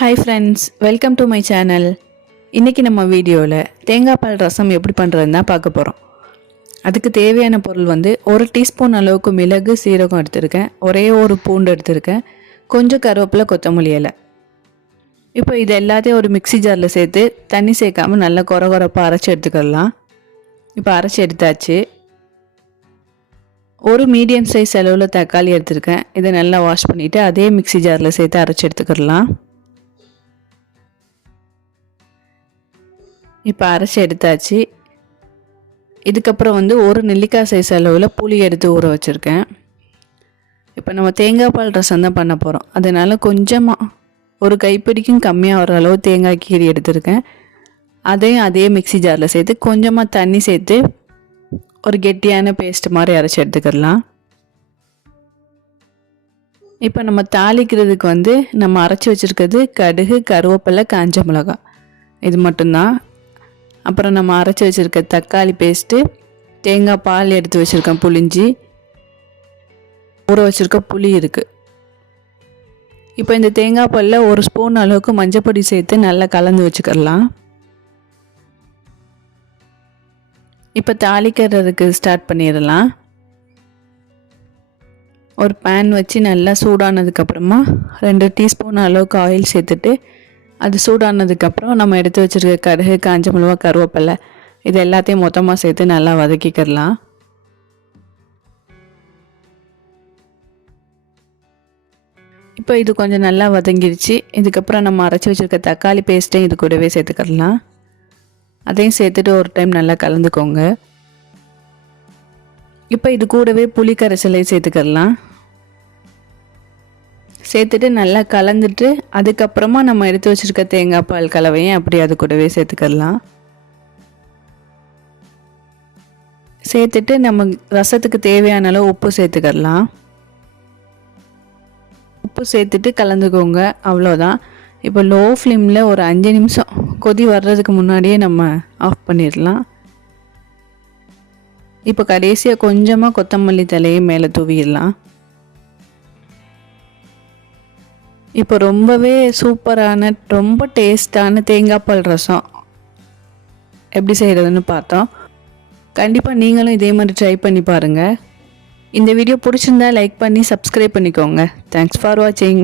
Hi friends, welcome to my channel. இன்னைக்கு நம்ம வீடியோவில் தேங்காய் பால் ரசம் எப்படி பண்ணுறதுன்னு தான் பார்க்க போகிறோம். அதுக்கு தேவையான பொருள் வந்து 1 டீஸ்பூன் அளவுக்கு மிளகு சீரகம் எடுத்திருக்கேன், ஒரே ஒரு பூண்டு எடுத்திருக்கேன், கொஞ்சம் கருவேப்பிலை கொத்தமல்லி இலை. இப்போ இது எல்லாத்தையும் ஒரு மிக்ஸி ஜாரில் சேர்த்து தண்ணி சேர்க்காமல் நல்லா கொரகொரப்பாக அரைச்சி எடுத்துக்கலாம். இப்போ அரைச்சி எடுத்தாச்சு. ஒரு மீடியம் சைஸ் அளவில் தக்காளி எடுத்திருக்கேன், இதை நல்லா வாஷ் பண்ணிவிட்டு அதே மிக்ஸி ஜாரில் சேர்த்து அரைச்சி எடுத்துக்கலாம். இப்போ அரைச்சி எடுத்தாச்சு. இதுக்கப்புறம் வந்து ஒரு நெல்லிக்காய் சைஸ் அளவில் புளி எடுத்து ஊற வச்சுருக்கேன். இப்போ நம்ம தேங்காய் பால் ரசம் தான் பண்ண போகிறோம், அதனால் கொஞ்சமாக ஒரு கைப்பிடிக்கும் கம்மியாக வர அளவு தேங்காய் கீரி எடுத்துருக்கேன். அதையும் அதே மிக்ஸி ஜாரில் சேர்த்து கொஞ்சமாக தண்ணி சேர்த்து ஒரு கெட்டியான பேஸ்ட் மாதிரி அரைச்சி எடுத்துக்கலாம். இப்போ நம்ம தாளிக்கிறதுக்கு வந்து நம்ம அரைச்சி வச்சுருக்கிறது கடுகு, கருவேப்பிலை, காஞ்ச மிளகாய், இது மட்டும்தான். அப்புறம் நம்ம அரைச்சி வச்சுருக்க தக்காளி பேஸ்ட்டு, தேங்காய் பால் எடுத்து வச்சுருக்கேன் புளிஞ்சி, ஊற வச்சுருக்க புளி இருக்குது. இப்போ இந்த தேங்காய் பாலில் ஒரு ஸ்பூன் அளவுக்கு மஞ்சப்பொடி சேர்த்து நல்லா கலந்து வச்சுக்கலாம். இப்போ தாளிக்கிறதுக்கு ஸ்டார்ட் பண்ணிடலாம். ஒரு பேன் வச்சு நல்லா சூடானதுக்கப்புறமா 2 டீஸ்பூன் அளவுக்கு ஆயில் சேர்த்துட்டு அது சூடானதுக்கப்புறம் நம்ம எடுத்து வச்சுருக்க கடுகு, காஞ்ச மிளகா, கருவேப்பிலை இது எல்லாத்தையும் மொத்தமாக சேர்த்து நல்லா வதக்கிக்கலாம். இப்போ இது கொஞ்சம் நல்லா வதங்கிடுச்சு. இதுக்கப்புறம் நம்ம அரைச்சி வச்சுருக்க தக்காளி பேஸ்ட்டையும் இது கூடவே சேர்த்துக்கலாம். அதையும் சேர்த்துட்டு ஒரு டைம் நல்லா கலந்துக்கோங்க. இப்போ இது கூடவே புளி கரைசலையும் சேர்த்துக்கலாம். சேர்த்துட்டு நல்லா கலந்துட்டு அதுக்கப்புறமா நம்ம எடுத்து வச்சுருக்க தேங்காய் பால் கலவையும் அப்படி அது கூடவே சேர்த்துக்கலாம். சேர்த்துட்டு நம்ம ரசத்துக்கு தேவையான அளவு உப்பு சேர்த்துக்கலாம். உப்பு சேர்த்துட்டு கலந்துக்கோங்க, அவ்வளோதான். இப்போ லோ ஃப்ளேமில் ஒரு 5 நிமிஷம் கொதி வர்றதுக்கு முன்னாடியே நம்ம ஆஃப் பண்ணிடலாம். இப்போ கடைசியாக கொஞ்சமாக கொத்தமல்லி தலையை மேலே தூவிடலாம். இப்போ ரொம்பவே சூப்பரான ரொம்ப டேஸ்டான தேங்காய் பால் ரசம் எப்படி செய்கிறதுன்னு பார்த்தோம். கண்டிப்பாக நீங்களும் இதே மாதிரி ட்ரை பண்ணி பாருங்கள். இந்த வீடியோ பிடிச்சிருந்தா லைக் பண்ணி சப்ஸ்கிரைப் பண்ணிக்கோங்க. தேங்க்ஸ் ஃபார் வாட்சிங்.